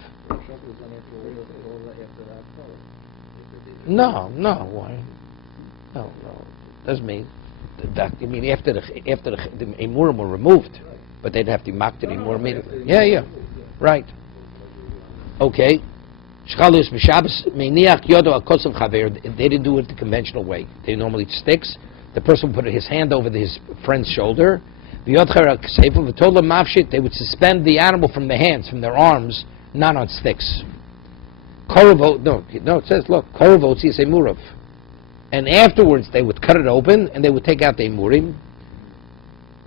No. Why? No. Doesn't mean that. I mean after the emurim were removed, but they'd have to mock the emurim immediately. Yeah. Right. Okay. They didn't do it the conventional way. They normally sticks. The person would put his hand over his friend's shoulder. They would suspend the animal from their hands, from their arms, not on sticks. It says, look, and afterwards they would cut it open and they would take out the emurim.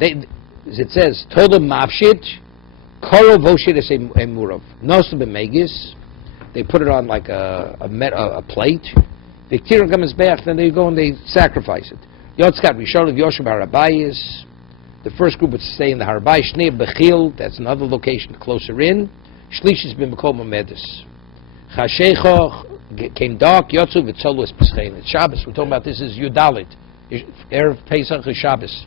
It says, Tola mafshit, korovoshit es emurav. Nosu b'megis. They put it on like a plate. Then they go and they sacrifice it. Yotzkat Rishon of Yoshua Harabayis. The first group would stay in the Harabai. Shnei Bechil, that's another location closer in. Shlishis b'Mekom Medis. Chashecho came dark. Yotzu v'tzolu es Pesachim. It's Shabbos. We're talking about this is Yudalit. Erev Pesach is Shabbos.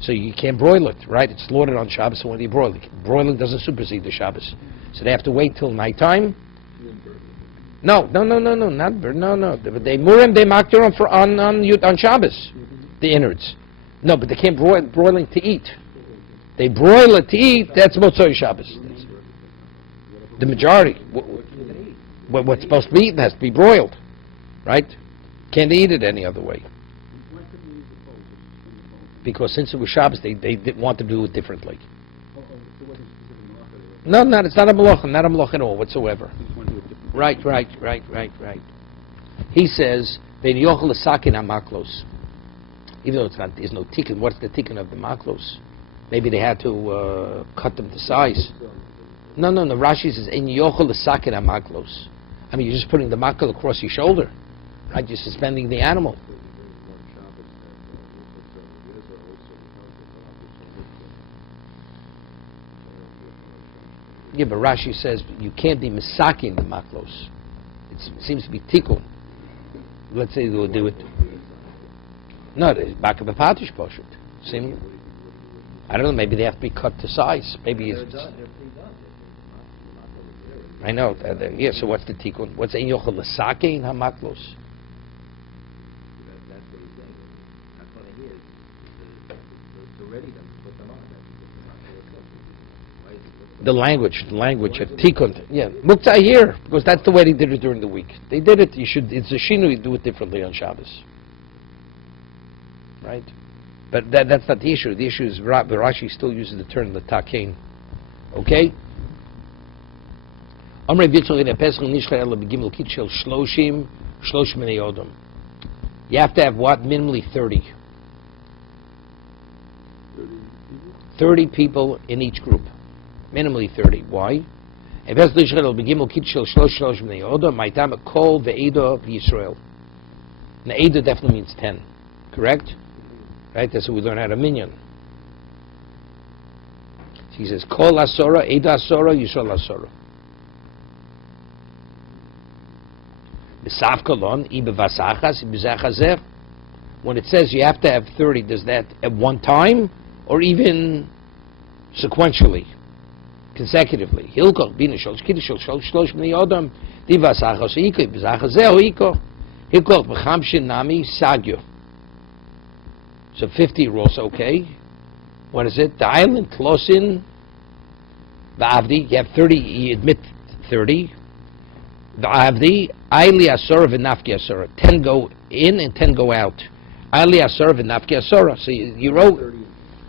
So you can't broil it, right? It's slaughtered on Shabbos. So when do you broil it? Broiling doesn't supersede the Shabbos. So they have to wait till nighttime. No, not bird. No. They murim, they mock their own on Shabbos, the innards. No, but they can't broiling to eat. They broil it to eat. That's Motzoi Shabbos. The majority. What's supposed to be eaten has to be broiled, right? Can't eat it any other way. Because since it was Shabbos, they didn't want to do it differently. No, it's not a malacha at all whatsoever. Right. He says, even though there's no tikkun, what's the tikkun of the maklos? Maybe they had to cut them to size. No. Rashi says, "Ein yochel l'sakin hamaklos." I mean, you're just putting the makal across your shoulder, right? You're suspending the animal. Yeah, but Rashi says you can't be misakin the maklos. It seems to be tikkun. Let's say they would do it. No, it's back of a patish poshut. I don't know. Maybe they have to be cut to size. Maybe it's. I know. Yeah. So what's the tikkun? What's ein yochel l'sakin hamaklos? The language of tikkun. Yeah, muktzah here, because that's the way they did it during the week. They did it. It's a shinu. You do it differently on Shabbos, right? But that's not the issue. The issue is Rashi still uses the term l'takein. Okay. You have to have what? Minimally 30. 30 people in each group. Minimally 30. Why? And Eida definitely means 10. Correct? Right? That's what we learn out of Minyan. He says, Kol Asora, Eida Asora, Yisrael Asora. When it says you have to have 30, does that at one time or even sequentially, consecutively? So 50 rolls, okay. What is it? The island close in Ba'avdi, you have 30, you admit 30. The Avdi, Aili Asura v'Nafki Asura. 10 go in and 10 go out. Aili Asura v'Nafki Asura. So you wrote,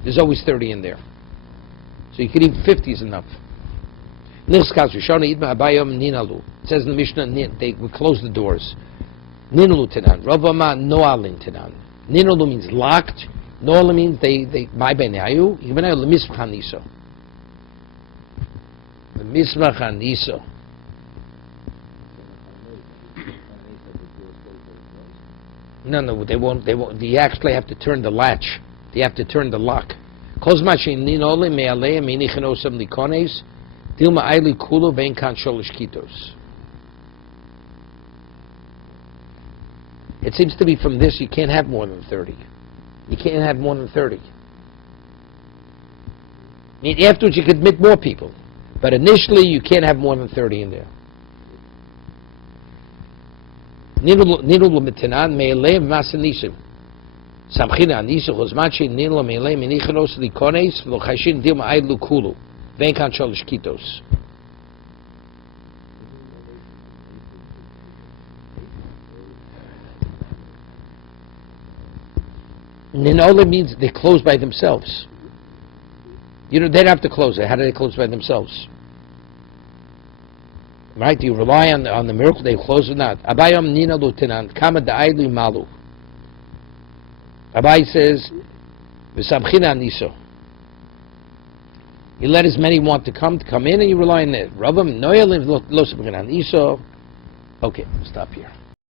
there's always 30 in there. So you could even 50 is enough. It says in the Mishnah, they would close the doors. Ninalu tenan. Ravama noalin tenan. Ninalu means locked. Noala means they my benayu. Yibenayu lemismach haniso. Lemismach haniso. No, they won't. You actually have to turn the latch. You have to turn the lock. It seems to be from this you can't have more than 30. You can't have more than 30. I mean, afterwards you could admit more people, but initially you can't have more than 30 in there. Nirul mitenan me'elev masanisim. Samchina anisu chosmachi nirul me'elev menichanos likones v'lo chashin dilma aidlu kulu. Venkan sholish kitos. Ninola means they close by themselves. You know, they don't have to close it. How do they close by themselves? Right? Do you rely on the miracle? They close or not? Abayam nina lutinan kama da'aylu malu. Abai says, v'samchina niso. You let as many want to come in, and you rely on it. Rabam noyalim lo samchina niso. Okay, stop here.